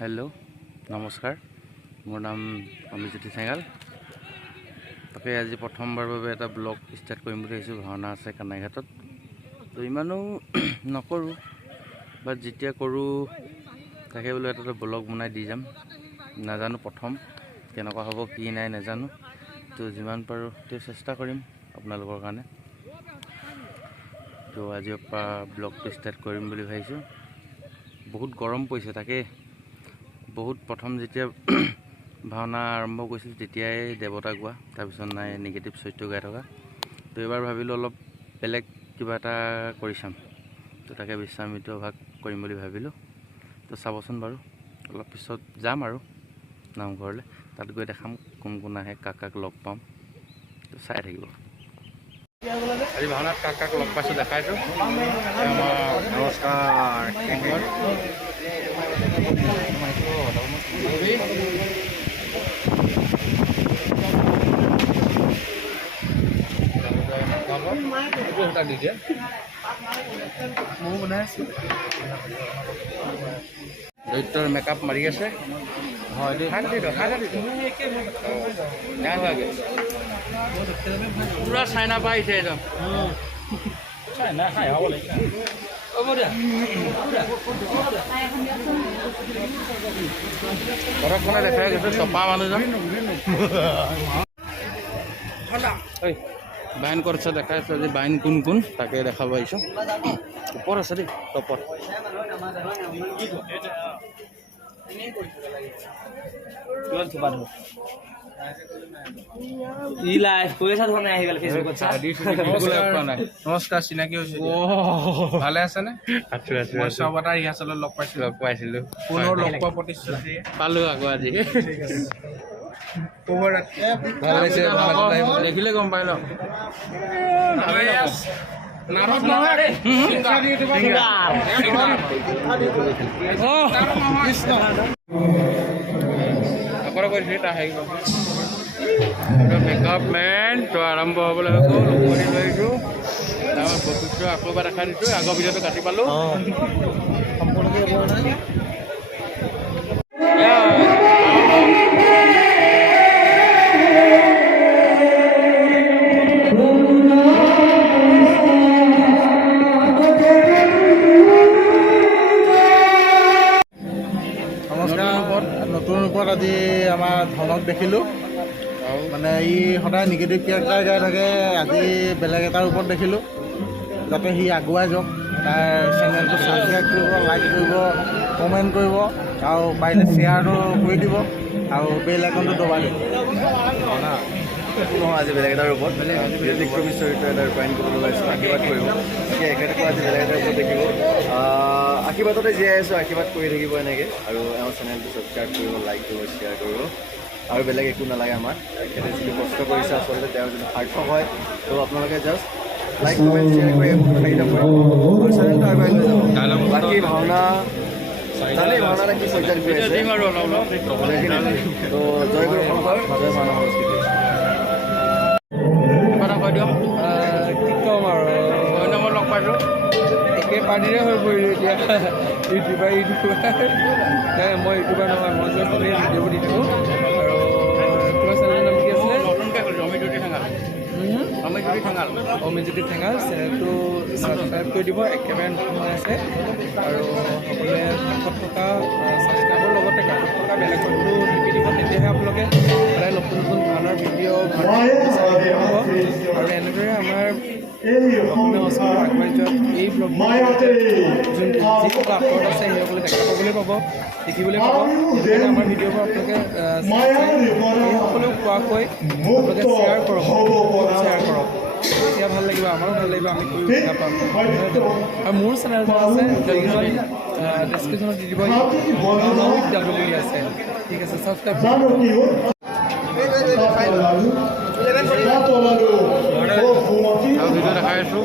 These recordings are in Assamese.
হেল্ল' নমস্কাৰ, মোৰ নাম অমিজ্যোতি ঠেঙাল। তাকে আজি প্ৰথমবাৰৰ বাবে এটা ব্লগ ষ্টাৰ্ট কৰিম বুলি ভাবিছোঁ। ভাওনা আছে কানাইঘাটত, তো ইমানো নকৰোঁ, বাট যেতিয়া কৰোঁ তাকে বোলো এটা ব্লগ বনাই দি যাম। নাজানো প্ৰথম কেনেকুৱা হ'ব কি নাই নাজানো, তো যিমান পাৰোঁ তেওঁ চেষ্টা কৰিম আপোনালোকৰ কাৰণে। তো আজিৰ পৰা ব্লগটো ষ্টাৰ্ট কৰিম বুলি ভাবিছোঁ। বহুত গৰম পৰিছে, তাকে বহুত প্ৰথম যেতিয়া ভাওনা আৰম্ভ কৰিছিল তেতিয়াই দেৱতা গোৱা, তাৰপিছত নাই নিগেটিভ চৰিত্ৰ গাই থকা। তো এইবাৰ ভাবিলোঁ অলপ বেলেগ কিবা এটা কৰি চাম, তো তাকে বিশ্বামিত্ৰ ভাগ কৰিম বুলি ভাবিলোঁ। তো চাবচোন বাৰু, অলপ পিছত যাম আৰু নামঘৰলৈ, তাত গৈ দেখাম কোন কোন আহে, কাক কাক লগ পাম, তো চাই থাকিব। আজি ভাওনাত কাক কাক লগ পাইছোঁ দেখাইছোঁ। নমস্কাৰ। দৈত্যৰ মেকআপ মাৰি আছে। পুৰা চাইনা পৰা আহিছে একদম। ঘৰখনে দেখাই গৈছে টপা মানুহজন। বাইন কৰিছে দেখাই আছে, আজি বাইন কোন কোন তাকে দেখাব আহিছোঁ। ওপৰত আছে দেই, টপত। নমস্কাৰ, চিনাকি হৈছে। ভালে আছেনে? মই চবটা ৰিহাৰ্চেলত লগ পাইছিলোঁ। পুনৰ লগ পোৱা প্ৰতিশ্ৰুতি পালোঁ আকৌ আজি। ভাল লাগিছে, দেখিলে গম পাই ন। মেকআপ মেন তো আৰম্ভ হ'বলৈ হ'ল। লুকুমনি লৈছোঁ, তাৰপৰা বস্তুটো আকৌ এবাৰ দেখাই দিছোঁ। আগৰ ভিডিঅ'টো কাটি পালোঁ। নতুন ৰূপত আজি আমাৰ ধনক দেখিলোঁ। মানে ই সদায় নিগেটিভ কেৰেক্টাৰ গাই থাকে, আজি বেলেগ এটা ৰূপত দেখিলোঁ। যাতে সি আগুৱাই যাওক, তাৰ চেনেলটো ছাবস্ক্ৰাইব কৰিব, লাইক কৰিব, কমেণ্ট কৰিব, আৰু পাৰিলে শ্বেয়াৰটো কৰি দিব, আৰু বেল আইকনটো দবাই দিব। নহয়, আজি বেলেগ এটা ৰূপত বিক্ৰমী চৰিত্ৰ এটা ৰূপায়ণ কৰিবলৈ ওলাইছোঁ। আশীৰ্বাদ কৰিব, গতিকে এখেতকো আজি বেলেগ এটা ৰূপত দেখিব। আশীৰ্বাদতে জীয়াই আছোঁ, আশীৰ্বাদ কৰি থাকিব এনেকৈ, আৰু আমাৰ চেনেলটো ছাবস্ক্ৰাইব কৰিব, লাইক কৰিব, শ্বেয়াৰ কৰিব, আৰু বেলেগ একো নালাগে আমাক। তেখেতে যিটো কষ্ট কৰিছে আচলতে তেওঁৰ যদি সাৰ্থক হয়, তো আপোনালোকে জাষ্ট লাইক কমেণ্ট শ্বেয়াৰ কৰি উৎসাহিত কৰিব, আৰু চেনেলটো আগুৱাই লৈ যাব। বাকী ভাওনা জানেই, ভাওনাত কি পৰ্যায়ত গৈ আছে, তো জয় গুৰু শংকৰ, জয় ভাওনা সংস্কৃতি। কি ক'ম আৰু, মই লগ পাইছোঁ একে পাৰ্টিৰে হৈ পৰিলোঁ এতিয়া। ইউটিউবাৰ মই ইউটিউবাৰ নহয়, মই জাষ্ট ভিডিঅ'বোৰ দি থাকোঁ। আৰু কিবা চেনেলৰ নাম কি আছিলে? নতুনকৈ কৰিছোঁ অমিজ্যোতি ঠেঙাল। অমিজ্যোতি ঠেঙাল চেনেলটো ছাবস্ক্ৰাইব কৰি দিব, একেবাৰে নতুন হৈ আছে। আৰু সকলোৱে কাষত থকা ছাবস্ক্ৰাইবৰ লগতে কাষত থকা বেল আইকনটো টিপি দিব, তেতিয়াহে আপোনালোকে সদায় নতুন নতুন ভাওনাৰ ভিডিঅ' হ'ব। আৰু এনেদৰে আমাৰ অসমীয়া সংস্কৃতি আগুৱাই যোৱাত এই ব্লগবোৰ যিসকল আখৰত আছে সেইসকলে দেখা পাবলৈ পাব, শিকিবলৈ পাব। সেইকাৰণে আমাৰ ভিডিঅ'বোৰ আপোনালোকে সেইসকলেও পোৱাকৈ আপোনালোকে শ্বেয়াৰ কৰক, তেতিয়া ভাল লাগিব, আমাৰো ভাল লাগিব, আমি কৰি উৎসাহ পাম। আৰু মোৰ চেনেলটো আছে, ডেছক্ৰিপশ্যনত দি দিব, ডাবল বুলি আছে। ঠিক আছে, ছাবস্ক্ৰাইব ভিডিঅ' দেখাই আছোঁ।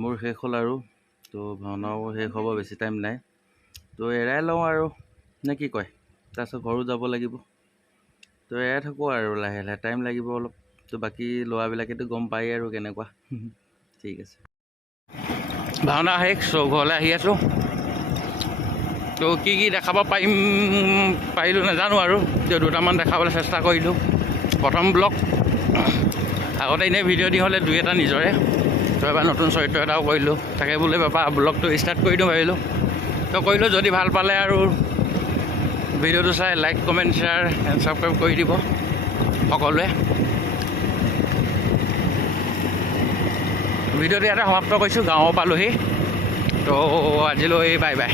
মোৰ শেষ হ'ল আৰু তো ভাওনাও শেষ হ'ব, বেছি টাইম নাই, তো এৰাই লওঁ আৰু নে কি কয়? তাৰপিছত ঘৰো যাব লাগিব, তো এৰাই থাকোঁ আৰু লাহে লাহে, টাইম লাগিব অলপ। তো বাকী ল'ৰাবিলাকেতো গম পায়েই আৰু কেনেকুৱা। ঠিক আছে, ভাওনা শেষ, চ' ঘৰলৈ আহি আছোঁ। তো কি দেখাব পাৰিলোঁ নাজানো আৰু, দুটামান দেখাবলৈ চেষ্টা কৰিলোঁ। প্ৰথম ব্লগ, আগতে এনেই ভিডিঅ' দি হ'লে 2-এটা নিজৰে, তো এবাৰ নতুন চৰিত্ৰ এটাও কৰিলোঁ, তাকে বোলে বাবা ব্লগটো ষ্টাৰ্ট কৰি দিওঁ ভাবিলোঁ। তো কৰিলোঁ, যদি ভাল পালে আৰু ভিডিঅ'টো চাই like, comment, share and subscribe কৰি দিব সকলোৱে। ভিডিঅ'টো ইয়াতে সমাপ্ত কৰিছোঁ, গাঁৱৰ পালোহি। তো আজিলৈ বাই বাই।